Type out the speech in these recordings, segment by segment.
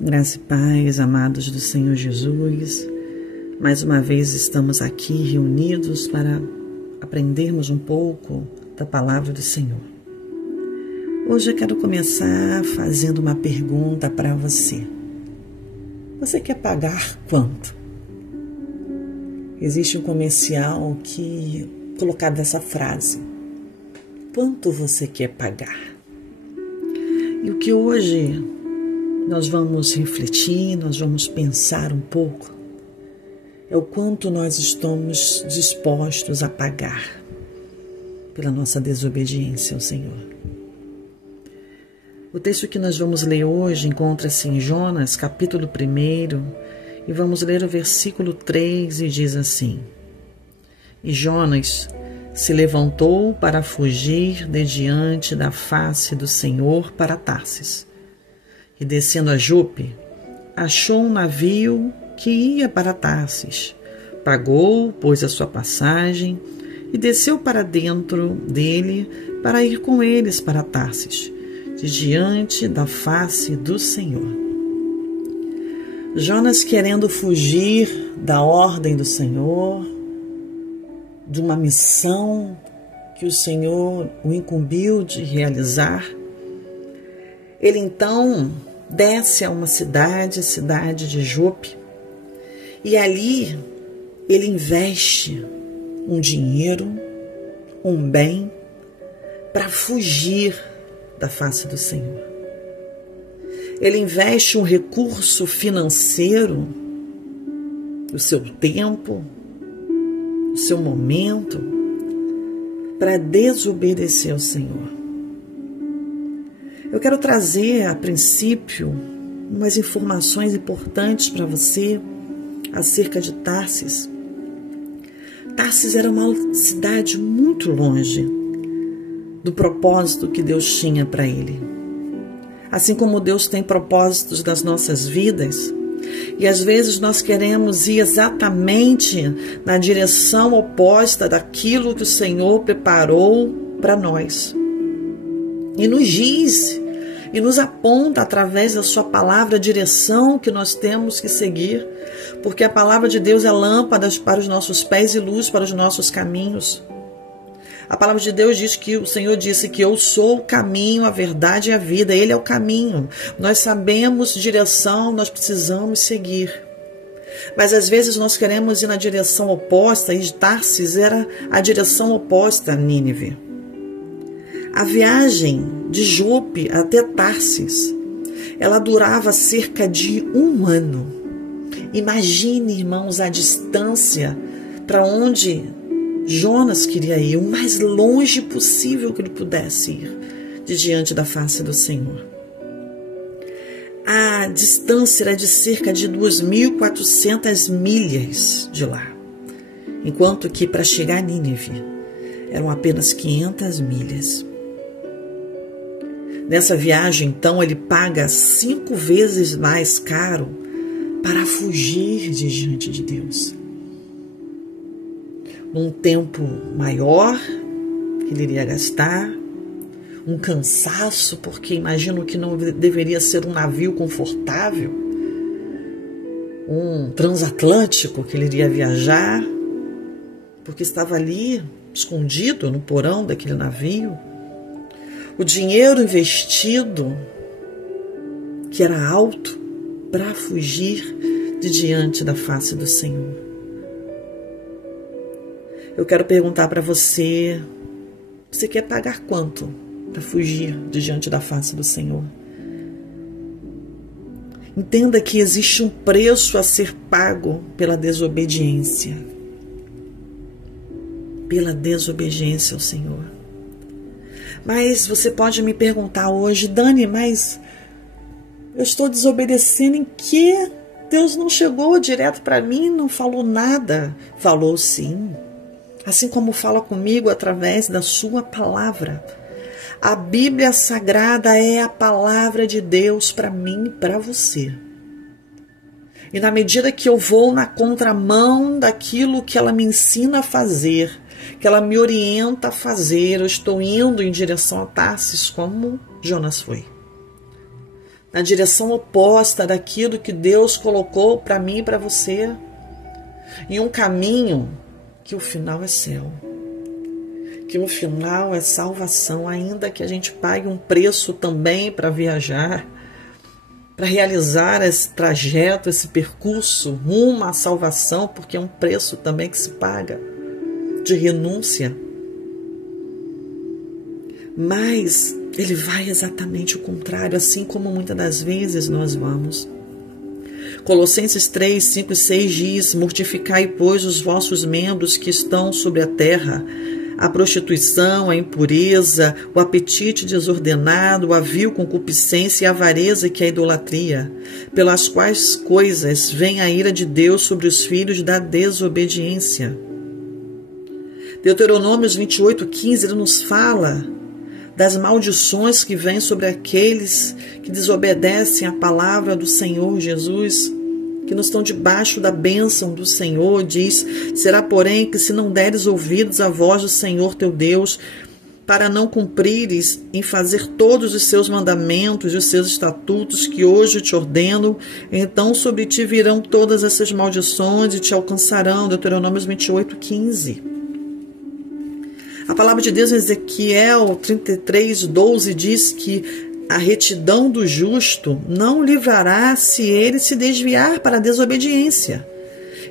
Graça e paz, amados do Senhor Jesus. Mais uma vez estamos aqui reunidos para aprendermos um pouco da palavra do Senhor. Hoje eu quero começar fazendo uma pergunta para você. Você quer pagar quanto? Existe um comercial que colocado essa frase: quanto você quer pagar? E o que hoje nós vamos refletir, nós vamos pensar um pouco, é o quanto nós estamos dispostos a pagar pela nossa desobediência ao Senhor. O texto que nós vamos ler hoje encontra-se em Jonas, capítulo 1, e vamos ler o versículo 3 e diz assim: E Jonas se levantou para fugir de diante da face do Senhor para Tarsis. E descendo a Jope, achou um navio que ia para Tarsis. Pagou, pôs a sua passagem e desceu para dentro dele para ir com eles para Tarsis, de diante da face do Senhor. Jonas, querendo fugir da ordem do Senhor, de uma missão que o Senhor o incumbiu de realizar, ele então desce a uma cidade, a cidade de Jope, e ali ele investe um dinheiro, um bem, para fugir da face do Senhor. Ele investe um recurso financeiro, o seu tempo, o seu momento, para desobedecer ao Senhor. Eu quero trazer, a princípio, umas informações importantes para você acerca de Tarsis. Tarsis era uma cidade muito longe do propósito que Deus tinha para ele. Assim como Deus tem propósitos das nossas vidas, e às vezes nós queremos ir exatamente na direção oposta daquilo que o Senhor preparou para nós. E nos diz, e nos aponta através da sua palavra a direção que nós temos que seguir, porque a palavra de Deus é lâmpada para os nossos pés e luz para os nossos caminhos. A palavra de Deus diz que o Senhor disse que eu sou o caminho, a verdade e a vida. Ele é o caminho. Nós sabemos direção, nós precisamos seguir. Mas às vezes nós queremos ir na direção oposta, e Tarsis era a direção oposta a Nínive. A viagem de Jope até Tarsis, ela durava cerca de 1 ano. Imagine, irmãos, a distância para onde Jonas queria ir, o mais longe possível que ele pudesse ir, de diante da face do Senhor. A distância era de cerca de 2.400 milhas de lá, enquanto que para chegar a Nínive eram apenas 500 milhas. Nessa viagem, então, ele paga 5 vezes mais caro para fugir de diante de Deus. Um tempo maior que ele iria gastar, um cansaço, porque imagino que não deveria ser um navio confortável, um transatlântico que ele iria viajar, porque estava ali escondido no porão daquele navio. O dinheiro investido, que era alto, para fugir de diante da face do Senhor. Eu quero perguntar para você, você quer pagar quanto para fugir de diante da face do Senhor? Entenda que existe um preço a ser pago pela desobediência. Pela desobediência ao Senhor. Mas você pode me perguntar hoje, Dani, mas eu estou desobedecendo em que? Deus não chegou direto para mim, não falou nada. Falou sim. Assim como fala comigo através da sua palavra. A Bíblia Sagrada é a palavra de Deus para mim e para você. E na medida que eu vou na contramão daquilo que ela me ensina a fazer, que ela me orienta a fazer, eu estou indo em direção a Tarsis como Jonas foi. na direção oposta daquilo que Deus colocou para mim e para você, em um caminho que o final é céu, que o final é salvação, ainda que a gente pague um preço também para viajar, para realizar esse trajeto, esse percurso rumo à salvação, porque é um preço também que se paga, de renúncia. Mas ele vai exatamente o contrário, assim como muitas das vezes nós vamos. Colossenses 3, 5 e 6 diz: mortificai, pois, os vossos membros que estão sobre a terra, a prostituição, a impureza, o apetite desordenado, a vil concupiscência e a avareza, que é a idolatria, pelas quais coisas vem a ira de Deus sobre os filhos da desobediência. Deuteronômio 28, 15, ele nos fala das maldições que vêm sobre aqueles que desobedecem à palavra do Senhor Jesus, que não estão debaixo da bênção do Senhor. Diz: será, porém, que se não deres ouvidos à voz do Senhor teu Deus, para não cumprires em fazer todos os seus mandamentos e os seus estatutos que hoje te ordeno, então sobre ti virão todas essas maldições e te alcançarão. Deuteronômio 28, 15. A palavra de Deus em Ezequiel 33, 12 diz que a retidão do justo não o livrará se ele se desviar para a desobediência,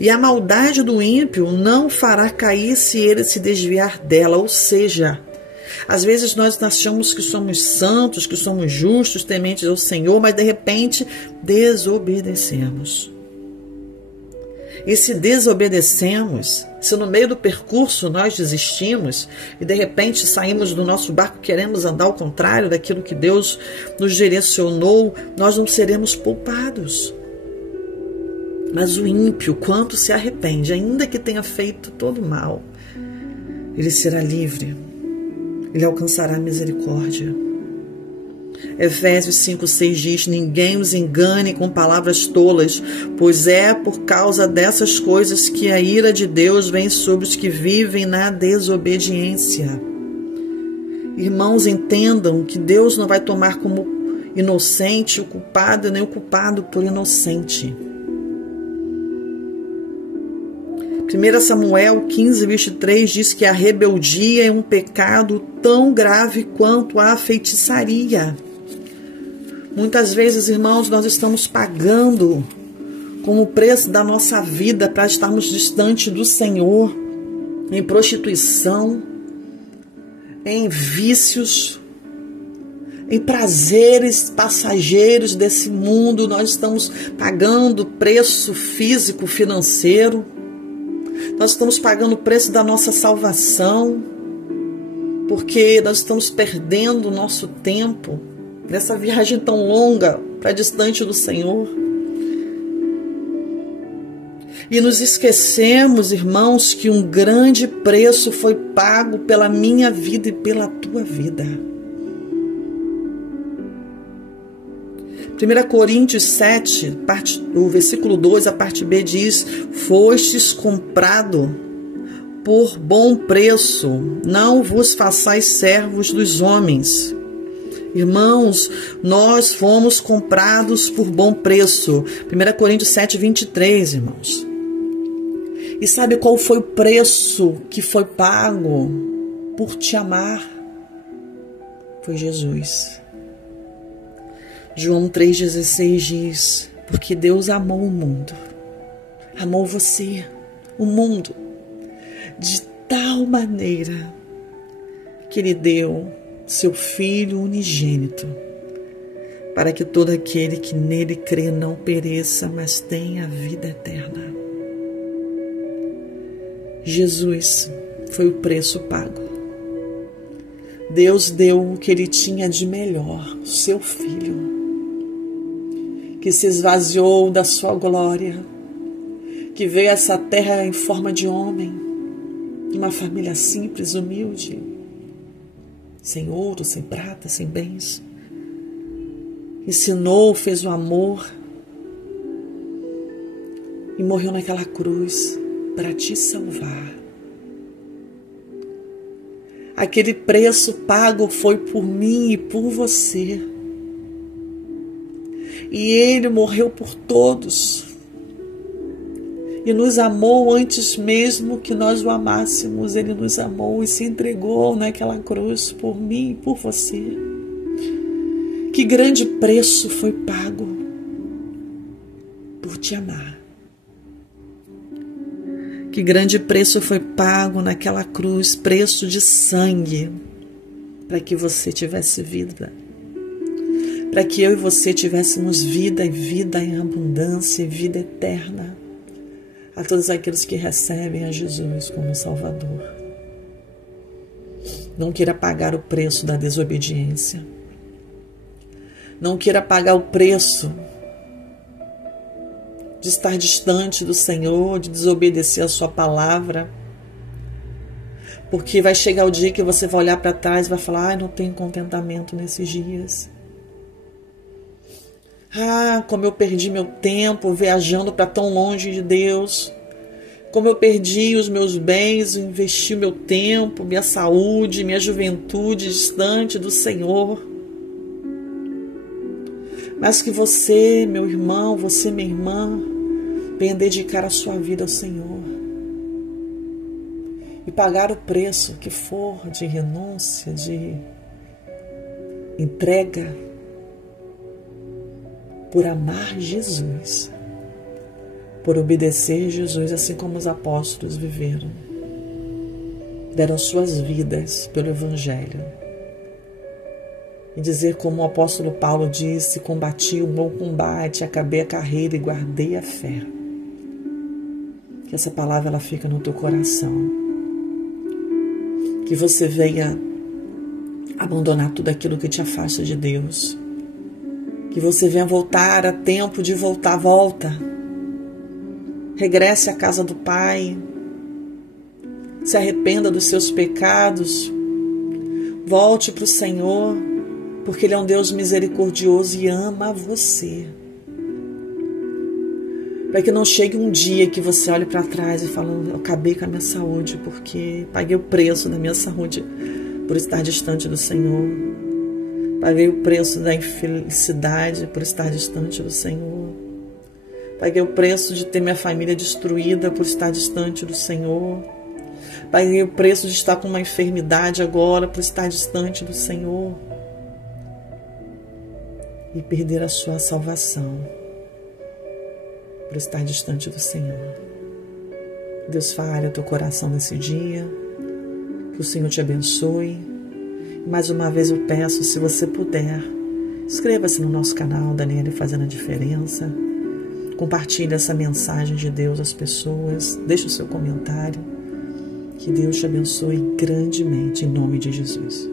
e a maldade do ímpio não o fará cair se ele se desviar dela. Ou seja, às vezes nós achamos que somos santos, que somos justos, tementes ao Senhor, mas de repente desobedecemos. E se desobedecemos, se no meio do percurso nós desistimos e de repente saímos do nosso barco, queremos andar ao contrário daquilo que Deus nos direcionou, nós não seremos poupados. Mas o ímpio, quando se arrepende, ainda que tenha feito todo o mal, ele será livre, ele alcançará a misericórdia. Efésios 5, 6 diz: ninguém os engane com palavras tolas, pois é por causa dessas coisas que a ira de Deus vem sobre os que vivem na desobediência. Irmãos, entendam que Deus não vai tomar como inocente o culpado, nem o culpado por inocente. 1 Samuel 15, 23 diz que a rebeldia é um pecado tão grave quanto a feitiçaria. Muitas vezes, irmãos, nós estamos pagando como preço da nossa vida para estarmos distante do Senhor, em prostituição, em vícios, em prazeres passageiros desse mundo. Nós estamos pagando preço físico, financeiro. Nós estamos pagando o preço da nossa salvação, porque nós estamos perdendo o nosso tempo nessa viagem tão longa para distante do Senhor. E nos esquecemos, irmãos, que um grande preço foi pago pela minha vida e pela tua vida. 1 Coríntios 7, o versículo 2, a parte B diz: fostes comprado por bom preço, não vos façais servos dos homens. Irmãos, nós fomos comprados por bom preço. 1 Coríntios 7, 23, irmãos. E sabe qual foi o preço que foi pago por te amar? Foi Jesus. João 3,16 diz: porque Deus amou o mundo, amou você, o mundo, de tal maneira que Ele deu seu Filho unigênito, para que todo aquele que nele crê não pereça, mas tenha vida eterna. Jesus foi o preço pago. Deus deu o que Ele tinha de melhor, o seu Filho, que se esvaziou da sua glória, que veio a essa terra em forma de homem, uma família simples, humilde, sem ouro, sem prata, sem bens. Ensinou, fez o amor e morreu naquela cruz para te salvar. Aquele preço pago foi por mim e por você. E Ele morreu por todos. E nos amou antes mesmo que nós o amássemos. Ele nos amou e se entregou naquela cruz por mim e por você. Que grande preço foi pago por te amar. Que grande preço foi pago naquela cruz, preço de sangue, para que você tivesse vida. Para que eu e você tivéssemos vida e vida em abundância e vida eterna. A todos aqueles que recebem a Jesus como Salvador. Não queira pagar o preço da desobediência. Não queira pagar o preço de estar distante do Senhor, de desobedecer a sua palavra. Porque vai chegar o dia que você vai olhar para trás e vai falar: não tenho contentamento nesses dias. Como eu perdi meu tempo viajando para tão longe de Deus. Como eu perdi os meus bens, investi meu tempo, minha saúde, minha juventude distante do Senhor. Mas que você, meu irmão, você, minha irmã, venha dedicar a sua vida ao Senhor. E pagar o preço que for de renúncia, de entrega, por amar Jesus, por obedecer Jesus, assim como os apóstolos viveram. Deram suas vidas pelo Evangelho. E dizer como o apóstolo Paulo disse: combati o bom combate, acabei a carreira e guardei a fé. Que essa palavra ela fica no teu coração. Que você venha abandonar tudo aquilo que te afasta de Deus. Que você venha voltar a tempo de voltar. Volta. Regresse à casa do Pai. Se arrependa dos seus pecados. Volte para o Senhor, porque Ele é um Deus misericordioso e ama você. Para que não chegue um dia que você olhe para trás e fale: eu acabei com a minha saúde, porque paguei o preço da minha saúde por estar distante do Senhor. Paguei o preço da infelicidade por estar distante do Senhor. Paguei o preço de ter minha família destruída por estar distante do Senhor. Paguei o preço de estar com uma enfermidade agora por estar distante do Senhor. E perder a sua salvação por estar distante do Senhor. Deus fale ao teu coração nesse dia. Que o Senhor te abençoe. Mais uma vez eu peço, se você puder, inscreva-se no nosso canal Daniele Fazendo a Diferença. Compartilhe essa mensagem de Deus às pessoas. Deixe o seu comentário. Que Deus te abençoe grandemente, em nome de Jesus.